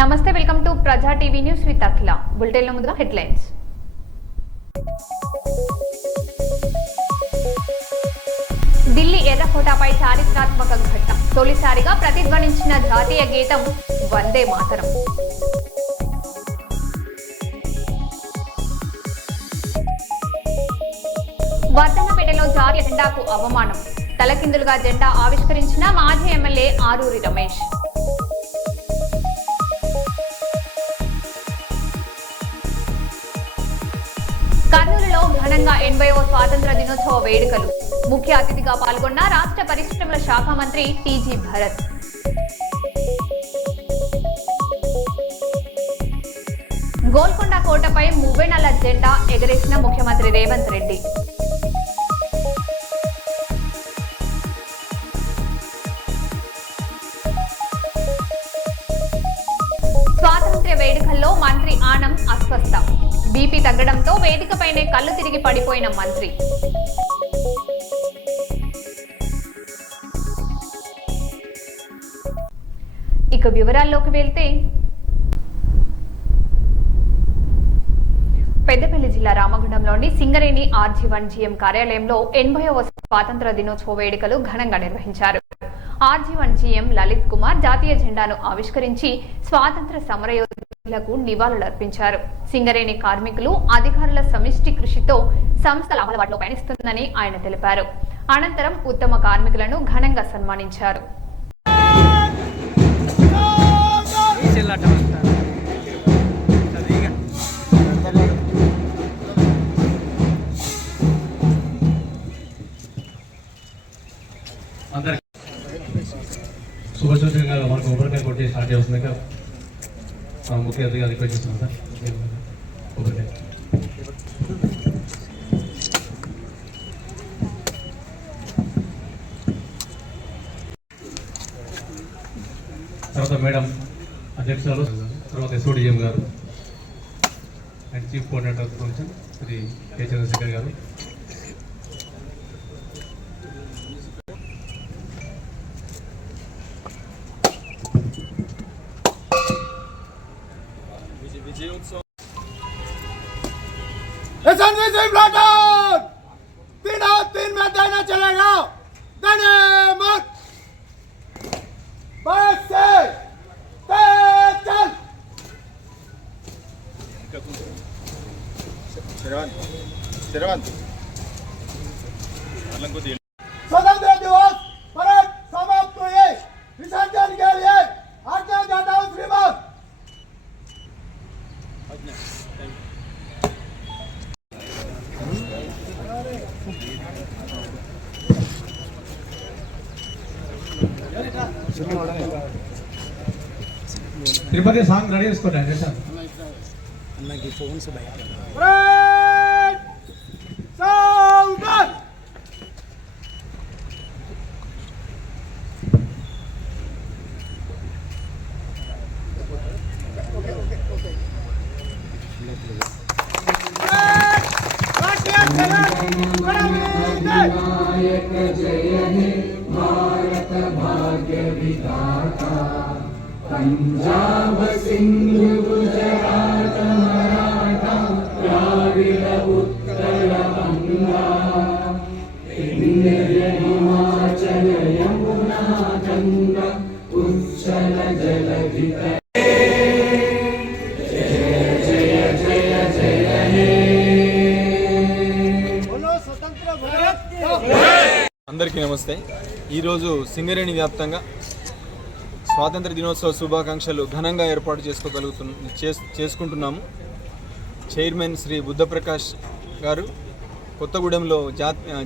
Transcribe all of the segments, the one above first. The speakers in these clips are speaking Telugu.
నమస్తే, వెల్కమ్ టు ప్రజా TV news with Akhila. Bulletin లో ముందుగా హెడ్లైన్స్. ఢిల్లీ ఎర్రకోటపై చారిత్రాత్మక ఘట్టం. తొలిసారిగా ప్రతిధ్వనించిన జాతీయ గీతం వందే మాతరం. వర్ధన్నపేటలో జాతీయ జెండాకు అవమానం. తలకిందులుగా జెండా ఆవిష్కరించిన మాజీ ఎమ్మెల్యే ఆరూరి రమేష్. కర్నూలులో ఘనంగా 80వ స్వాతంత్ర దినోత్సవ వేడుకలు. ముఖ్య అతిథిగా పాల్గొన్న రాష్ట్ర పరిశ్రమల శాఖ మంత్రి టీజీ భరత్. గోల్కొండ కోటపై మువ్వెన్నెల జెండా ఎగరేసిన ముఖ్యమంత్రి రేవంత్ రెడ్డి. స్వాతంత్ర్య వేడుకల్లో మంత్రి ఆనం అస్వస్థ. బీపీ తగ్గడంతో వేదికపైనే కళ్ళు తిరిగి పడిపోయిన మంత్రి. ఇక వివరాల్లోకి వెళ్తే, పెద్దపల్లి జిల్లా రామగుండంలోని సింగరేణి RG1GM కార్యాలయంలో 80వ స్వాతంత్ర దినోత్సవ వేడుకలు ఘనంగా నిర్వహించారు. RG1GM లలిత్ కుమార్ జాతీయ జెండాను ఆవిష్కరించి స్వాతంత్ర సమరయోధులకు నివాళులర్పించారు. సింగరేణి కార్మికులు, అధికారుల సమిష్టి కృషితో సంస్థ లాభాల పయనిస్తుందని ఆయన తెలిపారు. అనంతరం ఉత్తమ కార్మికులను ఘనంగా సన్మానించారు. శుభసూచకంగా మనకు కొబ్బరికాయ కొట్టి స్టార్ట్ చేస్తున్నాక ముఖ్య అతిథిగా రిక్వెస్ట్ చేస్తున్నాం సార్. కొబ్బరికాయ తర్వాత మేడం అధ్యక్షురాలు, తర్వాత SODM గారు and chief coordinator function Shri K Chandrashekar గారు, तीन में देना चलेगा, देने मत, बस से चल। स्वतंत्र दिवस परेड समाप्त हुई। विसर्जन के लिए आज्ञा चाहता हूँ श्रीमान। తిరుపతి సాంగ్ రెడీ చేసుకోండి సార్. అన్నకి ఫోన్ से भैया जय हे भारत भाग्य विधाता, पंजाब सिंध गुजरात मराठा द्राविड उत्कल गंगा, विंध्य हिमाचल यमुना गंगा उच्चल जलधि అందరికీ నమస్తే. ఈరోజు సింగరేణి వ్యాప్తంగా స్వాతంత్ర దినోత్సవ శుభాకాంక్షలు ఘనంగా ఏర్పాటు చేసుకుంటున్నాము. చైర్మన్ శ్రీ బుద్ధప్రకాష్ గారు కొత్తగూడెంలో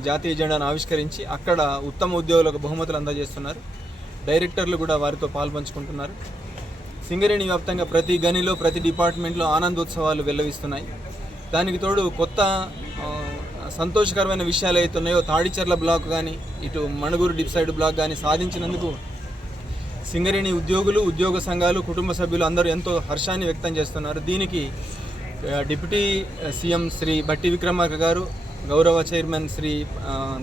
జాతీయ జెండాను ఆవిష్కరించి అక్కడ ఉత్తమ ఉద్యోగులకు బహుమతులు అందజేస్తున్నారు. డైరెక్టర్లు కూడా వారితో పాల్పంచుకుంటున్నారు. సింగరేణి వ్యాప్తంగా ప్రతి గనిలో, ప్రతి డిపార్ట్మెంట్లో ఆనందోత్సవాలు వెల్లవిస్తున్నాయి. దానికి తోడు కొత్త సంతోషకరమైన విషయాలు అవుతున్నాయో, తాడిచెర్ల బ్లాక్ కానీ, ఇటు మణుగూరు డిప్సైడ్ బ్లాక్ కానీ సాధించినందుకు సింగరేణి ఉద్యోగులు, ఉద్యోగ సంఘాలు, కుటుంబ సభ్యులు అందరూ ఎంతో హర్షాన్ని వ్యక్తం చేస్తున్నారు. దీనికి డిప్యూటీ సీఎం శ్రీ బట్టి విక్రమార్క గారు, గౌరవ చైర్మన్ శ్రీ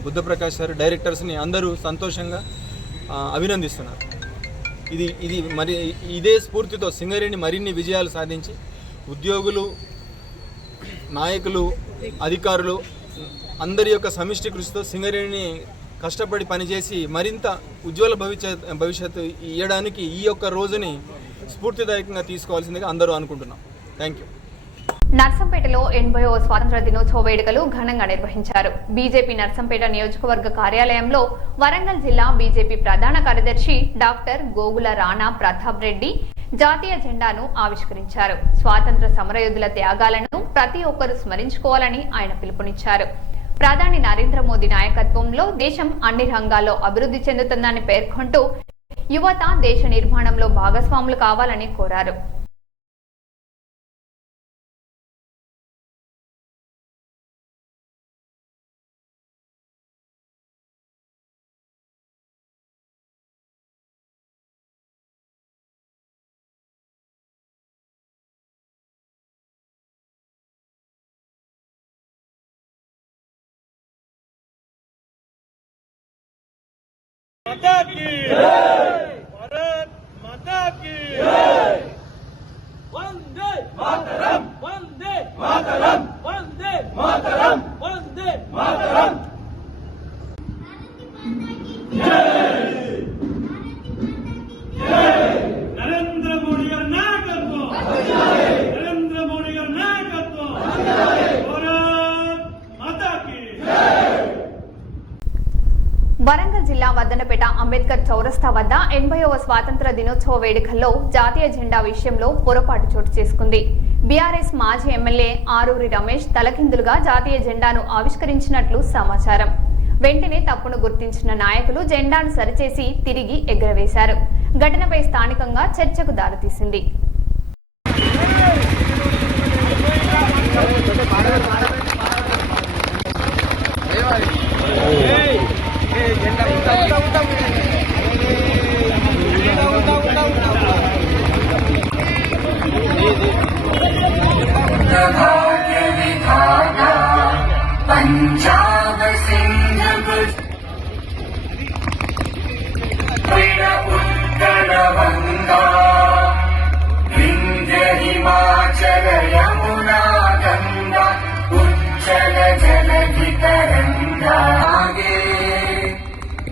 బుద్ధప్రకాష్ గారు, డైరెక్టర్స్ని అందరూ సంతోషంగా అభినందిస్తున్నారు. ఇది మరి ఇదే స్ఫూర్తితో సింగరేణి మరిన్ని విజయాలు సాధించి ఉద్యోగులు, నాయకులు, అధికారులు అందరి యొక్క సమిష్టి కృషితో సింగరేణిని కష్టపడి పనిచేసి మరింత ఉజ్వల భవిష్యత్తు ఇవ్వడానికి ఈ యొక్క రోజుని స్ఫూర్తిదాయకంగా తీసుకోవాల్సిందిగా అందరూ అనుకుంటున్నాం. Thank you. నర్సంపేటలో 80వ స్వాతంత్ర దినోత్సవ వేడుకలు ఘనంగా నిర్వహించారు. బీజేపీ నర్సంపేట నియోజకవర్గ కార్యాలయంలో వరంగల్ జిల్లా బీజేపీ ప్రధాన కార్యదర్శి డాక్టర్ గోగుల రాణా ప్రతాప్ రెడ్డి జాతీయ జెండాను ఆవిష్కరించారు. స్వాతంత్ర సమరయోధుల త్యాగాలను ప్రతి ఒక్కరూ స్మరించుకోవాలని ఆయన పిలుపునిచ్చారు. ప్రధాని నరేంద్ర మోదీ నాయకత్వంలో దేశం అన్ని రంగాల్లో అభివృద్ధి చెందుతుందని పేర్కొంటూ యువత దేశ నిర్మాణంలో భాగస్వాములు కావాలని కోరారు. माता की भारत माता की वंदे मातरम वंदे मातरम वंदे मातरम वंदे मातरम नरेंद्र मोदी का नायकत्व नरेंद्र मोदी का नायकत्व भारत माता की వరంగల్ జిల్లా వద్దనపేట అంబేద్కర్ చౌరస్తా వద్ద 80వ స్వాతంత్ర దినోత్సవ వేడుకల్లో జాతీయ జెండా విషయంలో పొరపాటు చోటు చేసుకుంది. బీఆర్ఎస్ మాజీ ఎమ్మెల్యే ఆరూరి రమేష్ తలకిందులుగా జాతీయ జెండాను ఆవిష్కరించినట్లు సమాచారం. వెంటనే తప్పును గుర్తించిన నాయకులు జెండాను సరిచేసి తిరిగి ఎగురవేశారు. ఘటనపై స్థానికంగా చర్చకు దారితీసింది. पंजाब सिंध उत्कल गंगा विंध्य हिमाचल यमुना गंगा उज्जल जलधि तरंगा आगे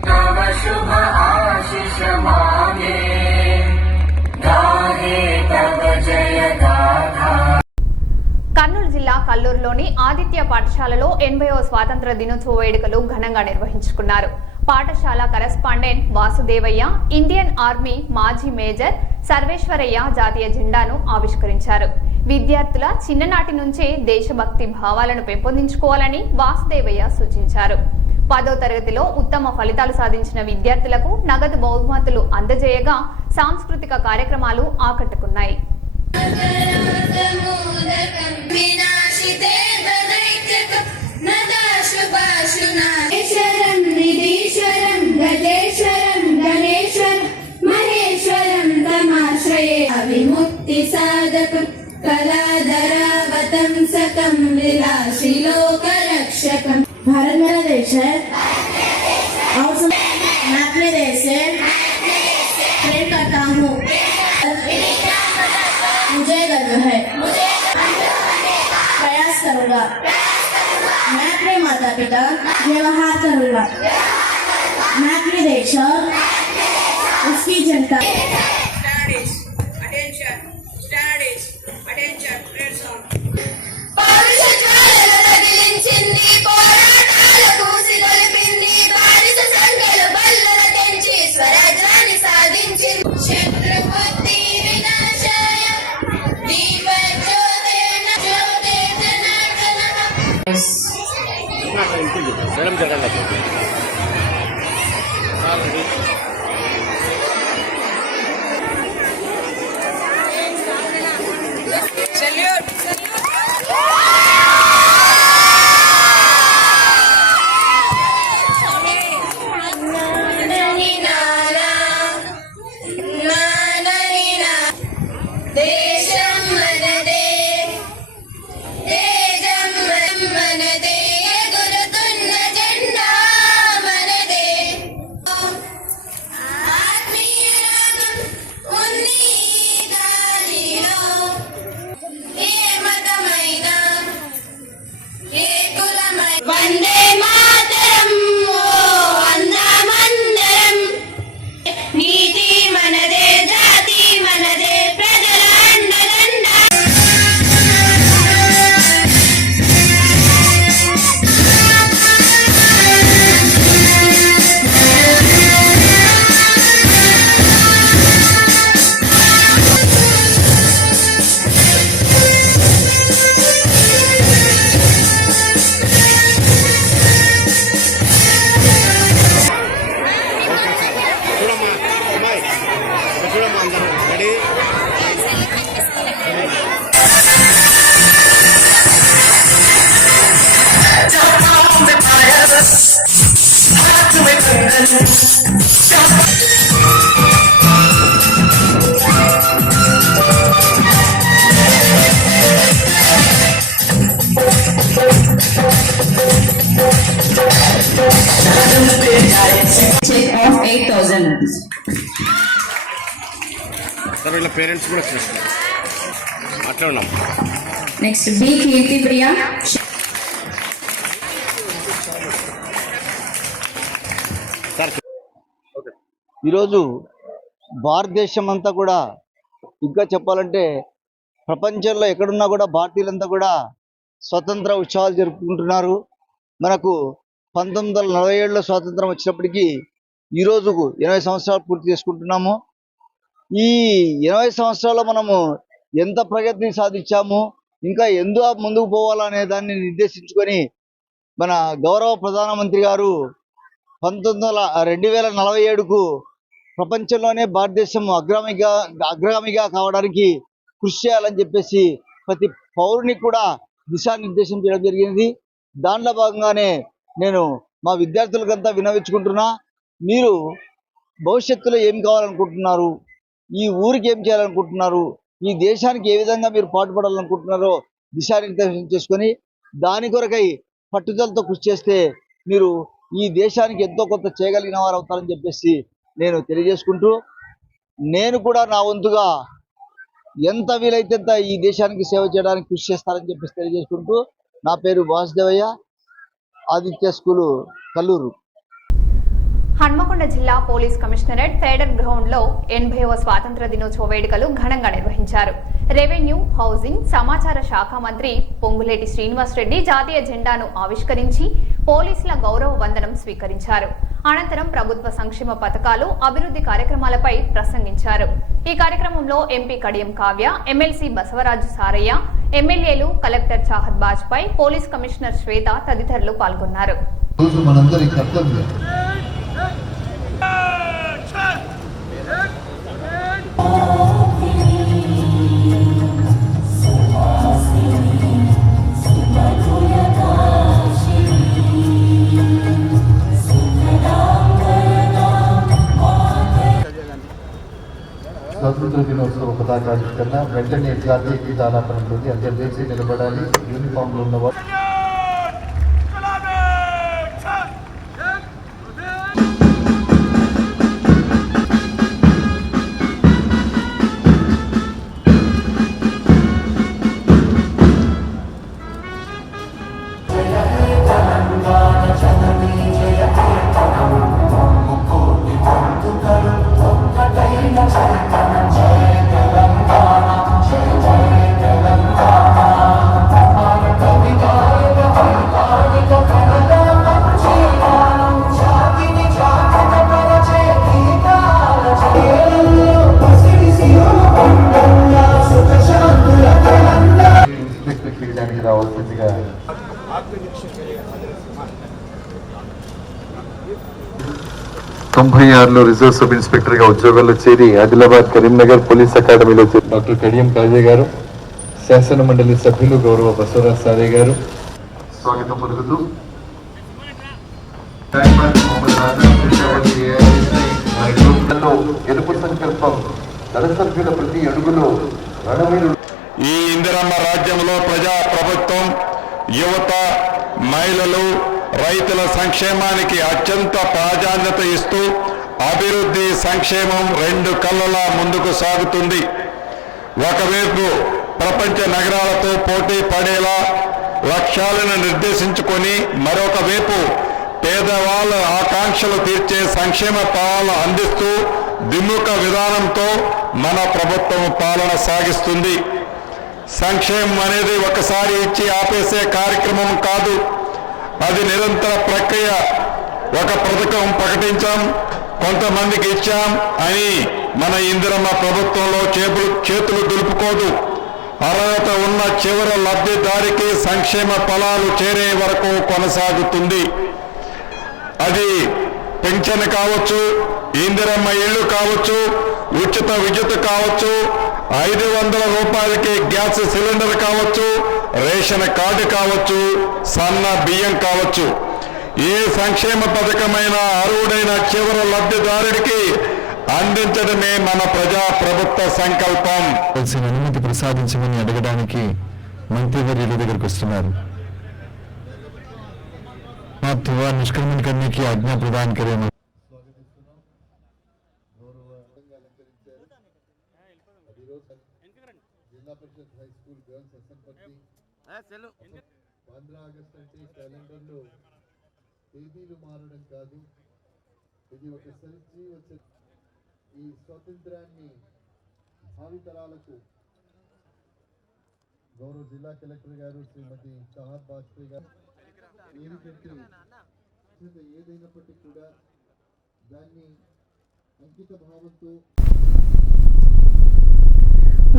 तव शुभ आशीष मांगे गाहे तव जय गाथा. కర్నూలు జిల్లా కల్లూరులోని ఆదిత్య పాఠశాలలో 80వ స్వాతంత్ర దినోత్సవ వేడుకలు ఘనంగా నిర్వహించుకున్నారు. పాఠశాల కరెస్పాండెంట్ వాసుదేవయ్య, ఇండియన్ ఆర్మీ మాజీ మేజర్ సర్వేశ్వరయ్య జాతీయ జెండాను ఆవిష్కరించారు. విద్యార్థుల చిన్ననాటి నుంచే దేశభక్తి భావాలను పెంపొందించుకోవాలని వాసుదేవయ్య సూచించారు. 10వ తరగతిలో ఉత్తమ ఫలితాలు సాధించిన విద్యార్థులకు నగదు బహుమతులు అందజేయగా సాంస్కృతిక కార్యక్రమాలు ఆకట్టుకున్నాయి. विमुक्ति साधक कलाधरावतं सकं विलासी लोक रक्षकं. भारत मेरा देश है और मैं अपने देश से प्रेम करता हूँ. मुझे गर्व है, प्रयास करूँगा. मैं अपने माता पिता व्यवहार करूँगा. मैं अपने देश और उसकी जनता. సార్ వీళ్ళ పేరెంట్స్ కూడా చేస్తున్నారు అట్లా ఉన్నాం. నెక్స్ట్ బి కీర్తి ప్రియ. ఈరోజు భారతదేశం అంతా కూడా ఇంకా చెప్పాలంటే ప్రపంచంలో ఎక్కడున్నా కూడా భారతీయులంతా కూడా స్వతంత్ర ఉత్సవాలు జరుపుకుంటున్నారు. మనకు 1947లో స్వాతంత్రం వచ్చినప్పటికీ ఈ రోజుకు 80 సంవత్సరాలు పూర్తి చేసుకుంటున్నాము. ఈ 80 సంవత్సరాల్లో మనము ఎంత ప్రగతిని సాధించాము, ఇంకా ఎందుకు ముందుకు పోవాలనే దాన్ని నిర్దేశించుకొని మన గౌరవ ప్రధానమంత్రి గారు 2047కు ప్రపంచంలోనే భారతదేశం అగ్రగామిగా కావడానికి కృషి చేయాలని చెప్పేసి ప్రతి పౌరునికి కూడా దిశానిర్దేశం చేయడం జరిగింది. దాంట్లో భాగంగానే నేను మా విద్యార్థులకంతా విన్నవించుకుంటున్నా, మీరు భవిష్యత్తులో ఏం కావాలనుకుంటున్నారు, ఈ ఊరికి ఏం చేయాలనుకుంటున్నారు, ఈ దేశానికి ఏ విధంగా మీరు పాటుపడాలనుకుంటున్నారో దిశానిర్దేశం చేసుకొని దాని కొరకై పట్టుదలతో కృషి చేస్తే మీరు ఈ దేశానికి ఎంతో కొంత చేయగలిగిన వారు అవుతారని చెప్పేసి నేను తెలియజేసుకుంటూ, నేను కూడా నా వంతుగా ఎంత వీలైతే అంత ఈ దేశానికి సేవ చేయడానికి కృషి చేస్తారని చెప్పేసి తెలియజేసుకుంటూ, నా పేరు వాసుదేవయ్య, ఆదిత్య స్కూలు కల్లూరు. హన్మకొండ జిల్లా పోలీస్ కమిషనరేట్ ఫెడరల్ గ్రౌండ్ లో 80వ స్వాతంత్ర దినోత్సవ వేడుకలు ఘనంగా నిర్వహించారు. రెవెన్యూ, హౌసింగ్, సమాచార శాఖ మంత్రి పొంగులేటి శ్రీనివాసరెడ్డి జాతీయ జెండాను ఆవిష్కరించి పోలీసుల గౌరవ వందనం స్వీకరించారు. అనంతరం ప్రభుత్వ సంక్షేమ పథకాలు, అభివృద్ధి కార్యక్రమాలపై ప్రసంగించారు. ఈ కార్యక్రమంలో ఎంపీ కడియం కావ్య, ఎమ్మెల్సీ బసవరాజు సారయ్య, ఎమ్మెల్యేలు, collector Chahat Bajpai, police commissioner Shweta తదితరులు పాల్గొన్నారు. స్వాతంత్ర దినోత్సవ పతాకావిష్కరణ వెంటనే జాతీయ గీతాలాపన ఉంటుంది. అందరు లేచి నిలబడాలి. యూనిఫామ్లో ఉన్నవారు రావాల్సిందిగా 96లో రిజర్వ్ సబ్ ఇన్స్పెక్టర్ గా ఉద్యోగాల్లో చేరి ఆదిలాబాద్ కరీంనగర్ పోలీస్ అకాడమీలో డాక్టర్ కడియం కాజే గారు, శాసన మండలి సభ్యులు గౌరవ బసవరాజ్ సారే గారు స్వాగతం పలుకుతూ ఎలుపు సంకల్పం దళసభ్యుల ప్రతి అడుగులో రణవీరు. ఈ ఇందిరమ్మ రాజ్యంలో ప్రజా ప్రభుత్వం యువత, మహిళలు, రైతుల సంక్షేమానికి అత్యంత ప్రాధాన్యత ఇస్తూ అభివృద్ధి, సంక్షేమం రెండు కళ్ళలా ముందుకు సాగుతుంది. ఒకవైపు ప్రపంచ నగరాలతో పోటీ పడేలా లక్ష్యాలను నిర్దేశించుకొని, మరొక వైపు పేదవాళ్ళ ఆకాంక్షలు తీర్చే సంక్షేమ పాలన అందిస్తూ ద్విముఖ విధానంతో మన ప్రభుత్వం పాలన సాగిస్తుంది. సంక్షేమం అనేది ఒకసారి ఇచ్చి ఆపేసే కార్యక్రమం కాదు, అది నిరంతర ప్రక్రియ. ఒక పథకం ప్రకటించాం, కొంతమందికి ఇచ్చాం అని మన ఇందిరమ్మ ప్రభుత్వంలో చేతులు దులుపుకోదు. అర్హత ఉన్న చివరి లబ్ధిదారికి సంక్షేమ ఫలాలు చేరే వరకు కొనసాగుతుంది. అది పెన్షన్ కావచ్చు, ఇందిరమ్మ ఇళ్ళు కావచ్చు, ఉచిత విద్యుత్ కావచ్చు, 500 రూపాయలకి గ్యాస్ సిలిండర్ కావచ్చు, రేషన్ కార్డు కావచ్చు, సన్న బియ్యం కావచ్చు. ఏ సంక్షేమ పథకమైన అర్హుడైన చివరి లబ్ధిదారుడికి అందించడమే మన ప్రజా ప్రభుత్వ సంకల్పం. అనుమతి ప్రసాదించమని అడగడానికి మంత్రివర్యుల దగ్గరికి వస్తున్నారు. निष्क्रमण करने की आज्ञा प्रदान करें. Zilla Parishad high school girls assembly 15 August అంటే క్యాలెండర్లో తేదీలు మారడం కాదు, ఇది ఒక సజీవ ఈ స్వాతంత్రాన్ని భావితరాలకు గౌరవ జిల్లా కలెక్టర్ గారు శ్రీమతి చాహత్ బాజ్పేయి గారు ఏదైనప్పటికీ కూడా దాన్ని అంకిత భావంతో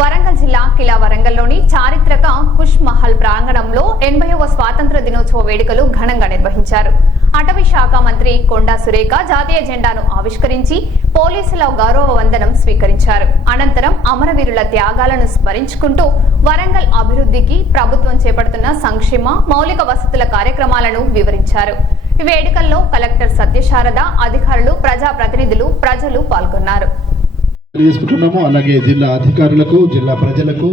వరంగల్ జిల్లా కిలా వరంగల్లోని చారిత్రక కుష్ మహల్ ప్రాంగణంలో 80వ స్వాతంత్ర దినోత్సవ వేడుకలు ఘనంగా నిర్వహించారు. అటవీ శాఖ మంత్రి కొండా సురేఖ జాతీయ జెండాను ఆవిష్కరించి పోలీసుల గౌరవ వందనం స్వీకరించారు. అనంతరం అమరవీరుల త్యాగాలను స్మరించుకుంటూ వరంగల్ అభివృద్ధికి ప్రభుత్వం చేపడుతున్న సంక్షేమ మౌలిక వసతుల కార్యక్రమాలను వివరించారు. ఈ వేడుకల్లో కలెక్టర్ సత్యశారద, అధికారులు, ప్రజాప్రతినిధులు, ప్రజలు పాల్గొన్నారు. తెలియజేసుకుంటున్నాము. అలాగే జిల్లా అధికారులకు, జిల్లా ప్రజలకు,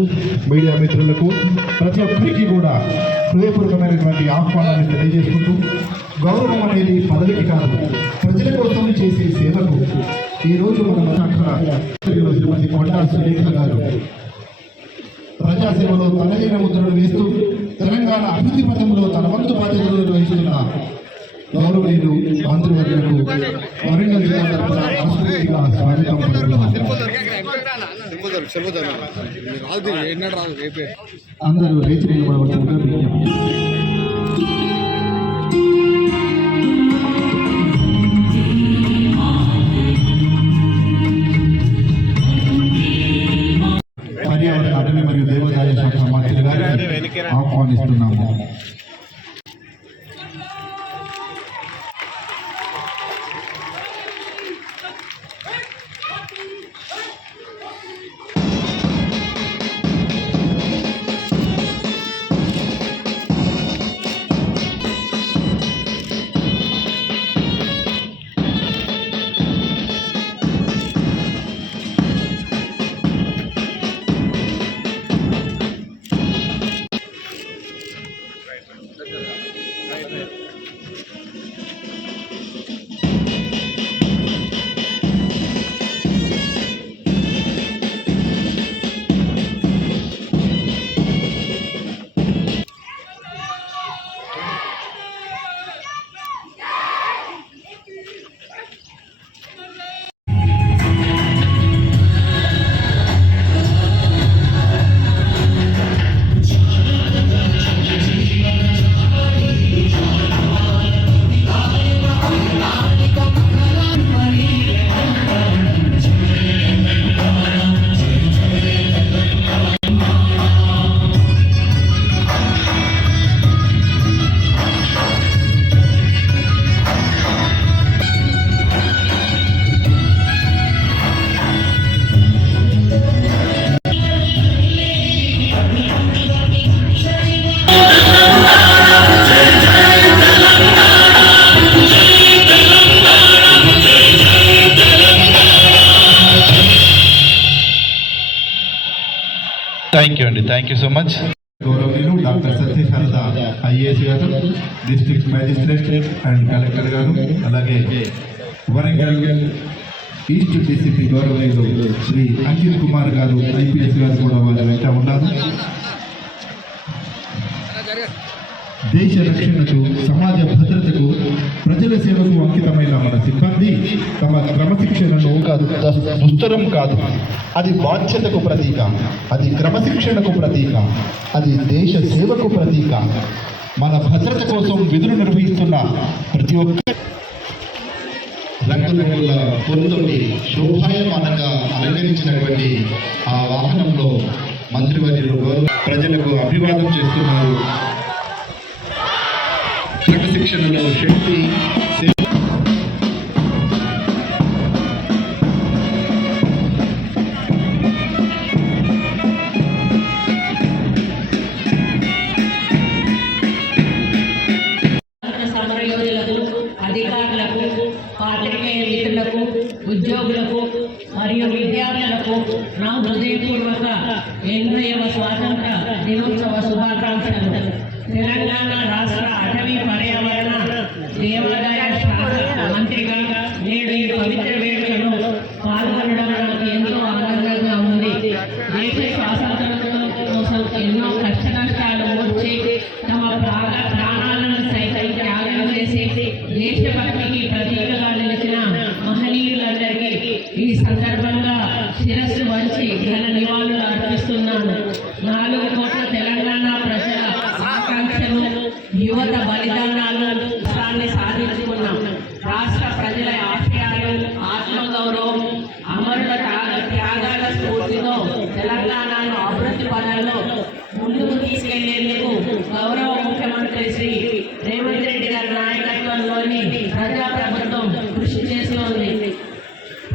మీడియా మిత్రులకు, ప్రతి ఒక్కరికి కూడా హృదయపూర్వకమైనటువంటి ఆహ్వానాన్ని తెలియజేసుకుంటూ, గౌరవం అనేది పదవికి కాదు, ప్రజల కోసం చేసే సేవకు ఈరోజు మనం శ్రీమతి కొండా సురేఖ గారు ప్రజాసేవలో తనదైన ముద్రను వేస్తూ తెలంగాణ అభివృద్ధి పథంలో తన వంతు బాధ్యతలు నిర్వహిస్తున్న గౌరవనీయులు మంత్రివర్యులకు వరంగల్ జిల్లా తరఫున మనస్ఫూర్తిగా స్వాగతం పలుకుతున్నాము. అందరూ రైతు నిలబడవలసిందిగా విజ్ఞప్తి. పర్యావరణ, అటవీ మరియు దేవాదాయ శాఖ మంత్రి గారిని ఆహ్వానిస్తున్నాము. Thank you so much. గౌరవనీయులు డాక్టర్ సత్యశారద ఐఏఎస్ గారు, డిస్ట్రిక్ట్ మ్యాజిస్ట్రేట్ అండ్ కలెక్టర్ గారు, అలాగే వరంగల్ ఈస్ట్ డిసిపి గౌరవనీయులు శ్రీ అంకిల్ కుమార్ గారు ఐపీఎస్ గారు కూడా వారి వెంట ఉన్నారు. దేశ రక్షణకు, సమాజ భద్రతకు, ప్రజల సేవకు అంకితమైన మన సిబ్బంది తమ క్రమశిక్షణను కాదు, దుస్తరం కాదు, అది బాధ్యతకు ప్రతీక, అది క్రమశిక్షణకు ప్రతీక, అది దేశ సేవకు ప్రతీక. మన భద్రత కోసం విధులు నిర్వహిస్తున్న ప్రతి ఒక్క రంగుల పొందుని శోభాయమానంగా అలంకరించినటువంటి ఆ వాహనంలో మంత్రివర్యులు ప్రజలకు అభివాదం చేస్తున్నారు. క్రమశిక్షణలో శక్తి సమరయోధులకు, అధికారులకు, పాత్రికేయ మిత్రులకు, ఉద్యోగులకు మరియు విద్యార్థులకు నా హృదయపూర్వక 80వ స్వాతంత్ర దినోత్సవ శుభాకాంక్షలు. తెలంగాణ రాష్ట్ర అటవీ పర్యావరణ దేవాదాయ శాఖ మంత్రిగా నేడు ఈ పవిత్ర వేడుకలో పాల్గొనడం నాకు ఎంతో ఆనందంగా ఉంది. నివాళులు అర్పిస్తున్నాను. 4 కోట్ల తెలంగాణ ప్రజల ఆకాంక్షలు, యువత బలిదానాలు సాధించుకున్నాం. రాష్ట్ర ప్రజల ఆశయాలు, ఆత్మగౌరవం, అమరుల త్యాగాల స్ఫూర్తితో తెలంగాణను అభివృద్ధి పదంలో ముందుకు తీసుకెళ్లేందుకు గౌరవ ముఖ్యమంత్రి శ్రీ రేవంత్ రెడ్డి గారి నాయకత్వంలోని ప్రజాప్రభుత్వం కృషి చేస్తోంది.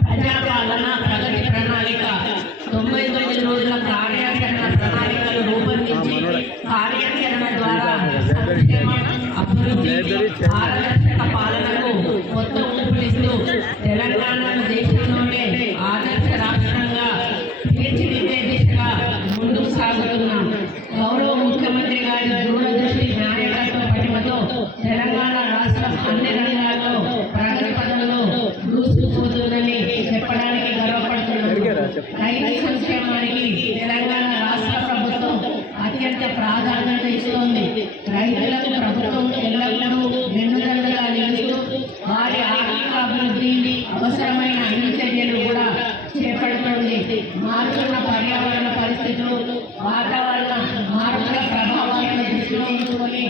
ప్రజాపాలన ప్రగతి ప్రణాళిక 99 రోజుల కార్యాచరణ ప్రణాళికలు రూపొందించి కార్యాచరణ ద్వారా సంక్షేమ, అభివృద్ధి, పారదర్శక పాలనకు కొత్త ఊపిరిస్తూ తెలంగాణను దేశంలోనే ఆదర్శ రాష్ట్రంగా తీర్చిదిద్దే దిశగా ముందుకు సాగుతున్నాం. గౌరవ ముఖ్యమంత్రి గారి దూరదృష్టి, నాయకత్వ పటిమతో తెలంగాణ రాష్ట్రం అన్ని రంగాల్లో ప్రగతి పదంలో దూసుకుపోతుందని చెప్పడానికి గర్వపడుతున్నాను. రైతు సంక్షేమానికి తెలంగాణ రాష్ట్ర ప్రభుత్వం అత్యంత ప్రాధాన్యత ఇస్తోంది. రైతులకు ప్రభుత్వం ఎల్లప్పుడూ వెన్నుదన్నుగా నిలుస్తూ వారి ఆర్థిక అభివృద్ధి అవసరమైన అన్ని చర్యలు కూడా చేపడుతోంది. మారుతున్న పర్యావరణ పరిస్థితులు, వాతావరణ మార్పుల ప్రభావాలను దృష్టిలో ఉంచుకొని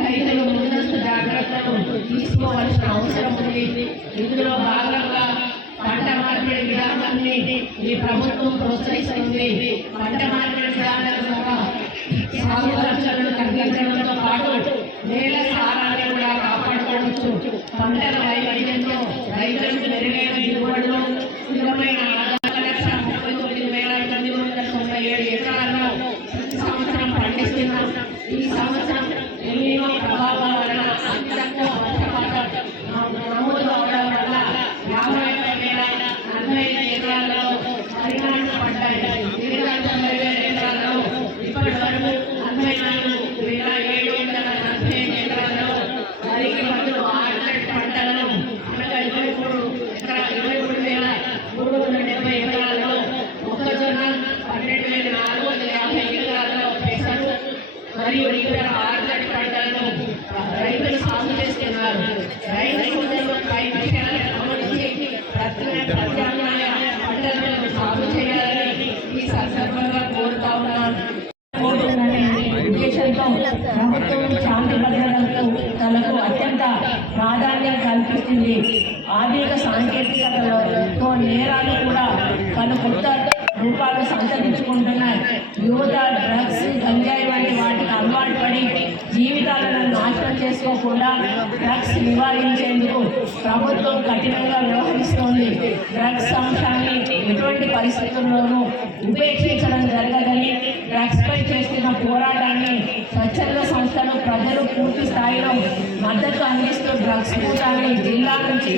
రైతులు ముందస్తు జాగ్రత్తలు తీసుకోవాల్సిన అవసరం ఉంది. ఇందులో భాగంగా పంట మార్పిడి విధానాన్ని ఈ ప్రభుత్వం ప్రోత్సహిస్తుంది. పంట మార్పిడి విధానం ద్వారా సాగు ఖర్చులను తగ్గించడంతో పాటు నేల సారాన్ని కూడా కాపాడుకోవచ్చు. పంటల వైవిధ్యంతో రైతులకు మెరుగైన దిగుబడులు, స్థిరమైన ఆదాయం 1,39,897 ఎకరాల్లో ప్రతి సంవత్సరం పండిస్తున్నాం. ఈ సంవత్సరం ఎన్నో ప్రభావాల వలన అతి తక్కువ వర్షపాతం నమోదు అవడం వల్ల 51,045 ఎకరాల్లో పరిమాణం పడ్డాయి. 90,000 ఎకరాల్లో ఇప్పటి వరకు 44,745 ఎకరాల్లో వరికి బదులు ఆర్నెట్ పంటలను అనగా 23,370 ఎకరాల్లో మొక్కజొన్న, 12,450 ఎకరాల్లో పెసరు మరియు ఇతర ఆర్నెట్ పంటలను రైతులు సాగు చేస్తున్నారు. రైతు సోదరులపై విషయాలను గమనించి ప్రత్యామ్నాయ పంటలను సాగు చేయాలని ఈ సందర్భంగా కోరుతా ఉన్నాను. ఉద్దేశంతో ప్రభుత్వం శాంతి భద్రతలకు అత్యంత ప్రాధాన్యం కల్పిస్తుంది. ఆధునిక సాంకేతికతలతో నేరాలు కూడా పలు కొత్త రూపాలు సంతరించుకుంటున్నాయి. యువత డ్రగ్స్, గంజాయి వంటి వాటికి అలవాటు పడి జీవితాలను నాశనం చేసుకోకుండా డ్రగ్స్ నివారించేందుకు ప్రభుత్వం కఠినంగా వ్యవహరిస్తోంది. డ్రగ్స్ అంశాన్ని ఎటువంటి పరిస్థితుల్లోనూ ఉపేక్షించడం జరగదని, డ్రగ్స్ పై చేస్తున్న పోరాటాన్ని స్వచ్ఛంద సంస్థలు, ప్రజలు పూర్తి స్థాయిలో మద్దతు అందిస్తూ డ్రగ్స్ కూటాన్ని జిల్లా నుంచి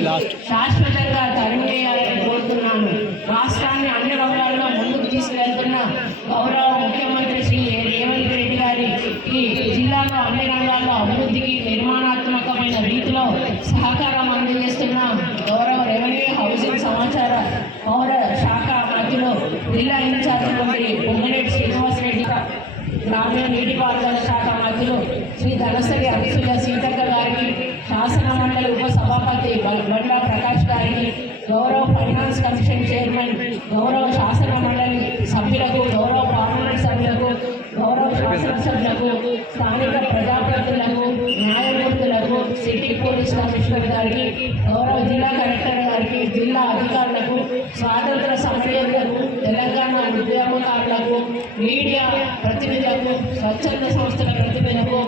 శాశ్వతంగా తరిమివేయాలని కోరుతున్నాను. రాష్ట్రాన్ని అన్ని రంగాల్లో ముందుకు తీసుకెళ్తున్న గౌరవ ముఖ్యమంత్రి శ్రీ రేవంత్ రెడ్డి గారి ఈ జిల్లాలో అన్ని రంగాల్లో అభివృద్ధికి నిర్మాణాత్మకమైన రీతిలో సహకారం అందజేస్తున్న గౌరవ రెవెన్యూ, హౌసింగ్, సమాచార పౌర శాఖ మంత్రులు, జిల్లా ఇన్ఛార్జ్ మంత్రి పొంగిరెడ్డి శ్రీనివాసరెడ్డి, గ్రామీణ నీటిపారుదల శాఖ మంత్రులు శ్రీ ధనసరి అరుసుల సీతక్క గారికి, శాసన మండలి ఉప సభాపతి బండ్ల ప్రకాష్ గారికి, గౌరవ ఫైనాన్స్ కమిషన్ చైర్మన్, గౌరవ శాసన మండలి సభ్యులకు, గౌరవ పార్లమెంట్ సభ్యులకు, గౌరవ శాసనసభ్యులకు, స్థానిక ప్రజాప్రతినిధులకు, న్యాయమూర్తులకు, సిటీ పోలీస్ కమిషనర్ గారికి, గౌరవ జిల్లా కలెక్టర్ గారికి, జిల్లా అధికారులకు, స్వాతంత్ర సమరయోధులకు, తెలంగాణ ఉద్యమకారులకు, మీడియా ప్రతినిధులకు, స్వచ్ఛంద సంస్థల ప్రతినిధులకు,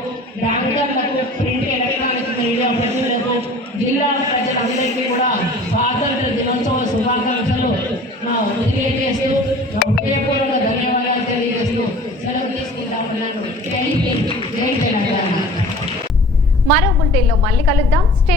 బ్యాంకర్లకు, ప్రింట్ ఎలక్ట్రానిక్ మీడియా ప్రతినిధులకు, జిల్లా ప్రజలందరికీ కూడా స్వాతంత్ర దినోత్సవ శుభాకాంక్షలు తెలియజేస్తూ హృదయపూర్వక ధన్యవాదాలు తెలియజేస్తూ సెలవు తీసుకుంటామన్నాను. జై హింద్, జై తెలంగాణ. మరో బులెటిన్లో మళ్ళీ కలుద్దాం. స్టే